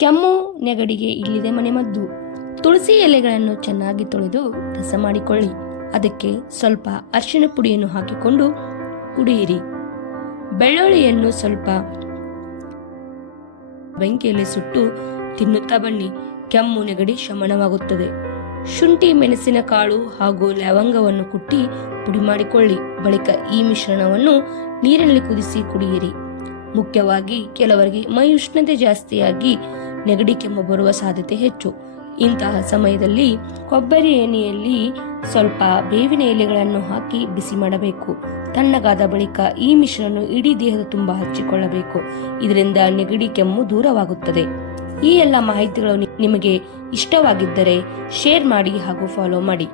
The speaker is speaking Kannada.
ಕೆಮ್ಮು ನೆಗಡಿಗೆ ಇಲ್ಲಿದೆ ಮನೆಮದ್ದು. ತುಳಸಿ ಎಲೆಗಳನ್ನು ಚೆನ್ನಾಗಿ ತೊಳೆದು ರಸ ಮಾಡಿಕೊಳ್ಳಿ. ಅದಕ್ಕೆ ಸ್ವಲ್ಪ ಅರಿಶಿಣ ಪುಡಿಯನ್ನು ಹಾಕಿಕೊಂಡು ಕುಡಿಯಿರಿ. ಬೆಳ್ಳುಳ್ಳಿಯನ್ನು ಸ್ವಲ್ಪ ಬೆಂಕಿಯಲ್ಲಿ ಸುಟ್ಟು ತಿನ್ನುತ್ತಾ ಬನ್ನಿ. ಕೆಮ್ಮು ನೆಗಡಿ ಶಮನವಾಗುತ್ತದೆ. ಶುಂಠಿ, ಮೆಣಸಿನ ಕಾಳು ಹಾಗೂ ಲವಂಗವನ್ನು ಕುಟ್ಟಿ ಪುಡಿ ಮಾಡಿಕೊಳ್ಳಿ. ಬಳಿಕ ಈ ಮಿಶ್ರಣವನ್ನು ನೀರಿನಲ್ಲಿ ಕುದಿಸಿ ಕುಡಿಯಿರಿ. ಮುಖ್ಯವಾಗಿ ಕೆಲವರಿಗೆ ಮೈ ಉಷ್ಣತೆ ಜಾಸ್ತಿಯಾಗಿ ನೆಗಡಿ ಕೆಮ್ಮು ಬರುವ ಸಾಧ್ಯತೆ ಹೆಚ್ಚು. ಇಂತಹ ಸಮಯದಲ್ಲಿ ಕೊಬ್ಬರಿ ಎಣ್ಣೆಯಲ್ಲಿ ಸ್ವಲ್ಪ ಬೇವಿನ ಎಲೆಗಳನ್ನು ಹಾಕಿ ಬಿಸಿ ಮಾಡಬೇಕು. ತಣ್ಣಗಾದ ಬಳಿಕ ಈ ಮಿಶ್ರಣ ಇಡೀ ದೇಹದ ತುಂಬ ಹಚ್ಚಿಕೊಳ್ಳಬೇಕು. ಇದರಿಂದ ನೆಗಡಿ ಕೆಮ್ಮು ದೂರವಾಗುತ್ತದೆ. ಈ ಎಲ್ಲ ಮಾಹಿತಿಗಳು ನಿಮಗೆ ಇಷ್ಟವಾಗಿದ್ದರೆ ಶೇರ್ ಮಾಡಿ ಹಾಗೂ ಫಾಲೋ ಮಾಡಿ.